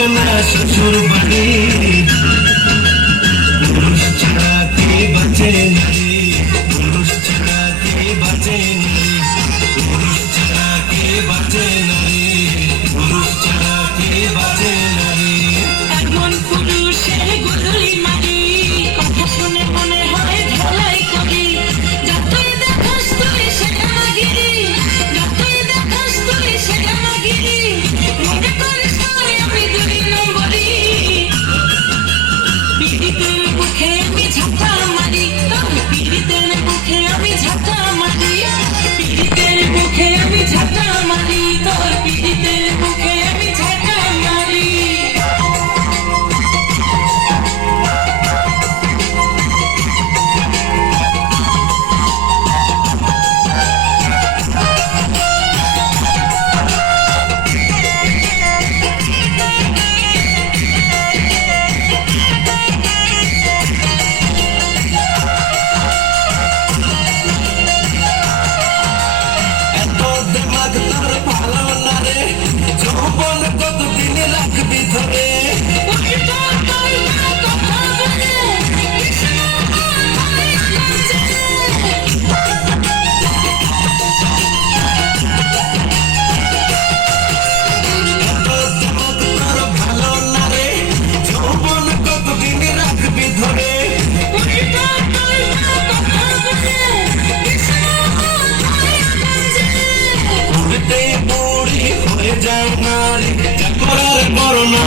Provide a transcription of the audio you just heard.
ঠিকানা শ্বশুর বাড়ি, পুরুষ ছাড়া কে বাঁচে নারী, পুরুষ ছাড়া কে বাঁচে নারী, পুরুষ ছাড়া কে বাঁচে নারী, পুরুষ ছাড়া কে বাঁচে নারী। এমন পুরুষে গুলি মারি, কথা শুনে মনে হয় ধলাই করি। যতই দেখাস তুই সেটা মাগিরি, যতই দেখাস তুই সেটা মাগিরি, মনে করিস তুই আমি দুই নম্বরি। পীড়িতের বুকে আমি ঝাঁটা মারি, পীড়িতের বুকে আমি ঝাঁটা মারি, পীড়িতের বুকে আমি ঝাঁটা মারি, তোর পীড়িতের বুকে আমি ঝাঁটা মারি। এত দিমাগ তোর ভালো না রে, যৌবন কতদিন রাখবি ধরে। এত দিমাগ তোর ভালো না রে, যৌবন কতদিন রাখবি ধরে। উড়তে বুড়ি হয়ে যায় নারী, যা করার করো না